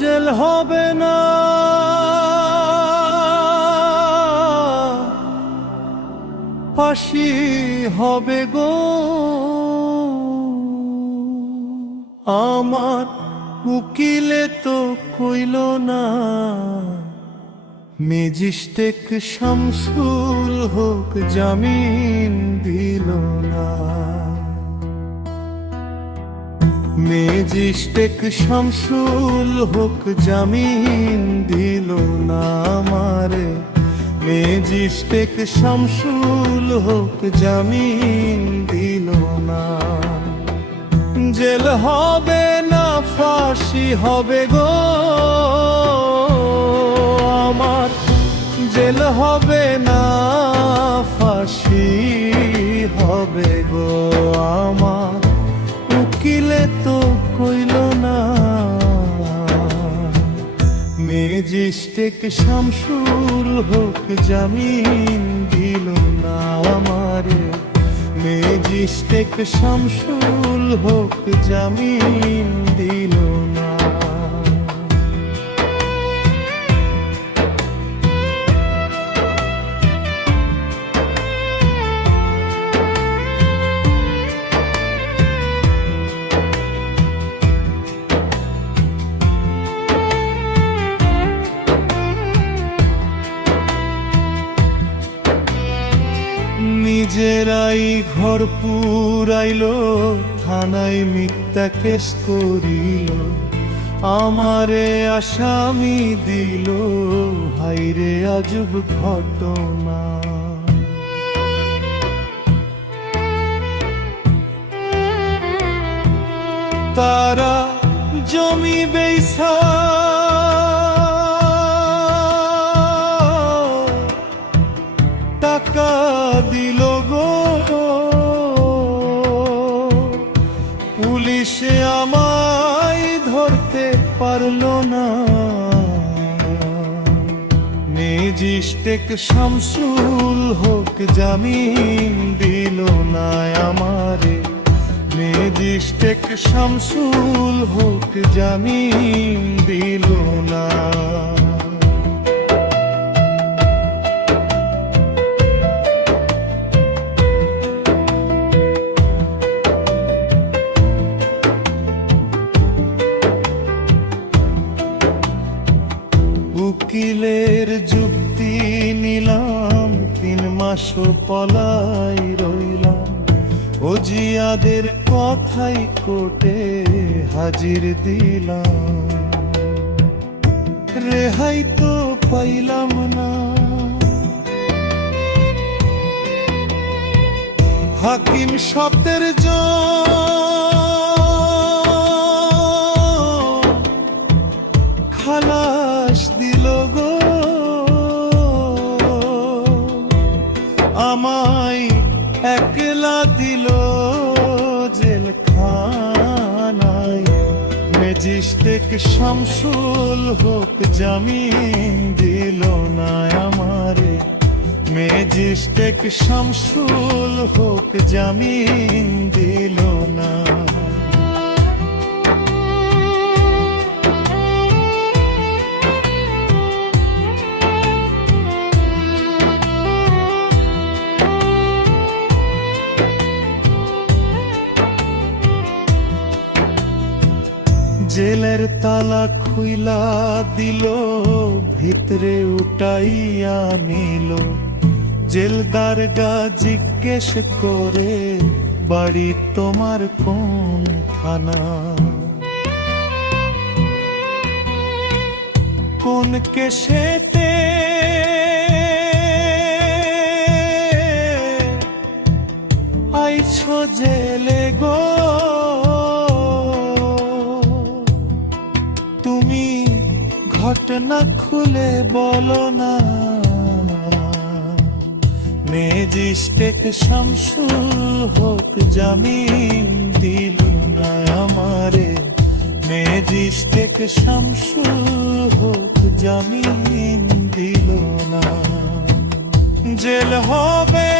Jail হবে না, ফাঁসি হবে গো। আমার উকিলে তো কইল না, ম্যাজিস্ট্রেট শামসুল হক জামিন দিল না। ম্যাজিস্ট্রেট শামসুল হক জামিন দিল না আমারে, ম্যাজিস্ট্রেট শামসুল হক জামিন দিল না। জেল হবে না, ফাঁসি হবে গো আমার, জেল হবে না, ফাঁসি হবে গো আমার। উকিলে তো কইল না, ম্যাজিস্ট্রেট শামসুল হক জামিন দিল না আমারে, ম্যাজিস্ট্রেট শামসুল হক জামিন দিল না। নিজেরাই ঘর পুরাইল, থানায় মিথ্যা কেস করিল, আমারে আসামি দিল, হাইরে আজব ঘটনা। তারা জমি বেইসা টাকা দিল গো, পুলিশে আমায় ধরতে পারল না। ম্যাজিস্ট্রেট শামসুল হক জামিন দিল না আমারে, ম্যাজিস্ট্রেট শামসুল হক জামিন দিল না। উকিলের যুক্তি নিলাম, 3 মাসও পলাই রইলাম, ও জিয়াদের কথাই কোর্টে হাজির দিলাম। রেহাই তো পাইলাম না, হাকিম শব্দের খালাস দিল গো আমায়, একলা দিল জেলখানায়। ম্যাজিস্ট্রেট শামসুল হক জামিন দিল না আমারে, ম্যাজিস্ট্রেট শামসুল হক জামিন দিল না। জেলের তালা খুইলা দিল, ভিতরে উঠাইয়া নিল, জেলদার গা জিজ্ঞেস করে, বাড়ি তোমার কোন থানা? কোন কেসেতে আইছো জেলে গো, তুমি ঘটনা খুলে বলো না। ম্যাজিস্ট্রেট শামসুল হক জামিন দিল না আমারে, ম্যাজিস্ট্রেট শামসুল হক জামিন দিল না। জেল হবে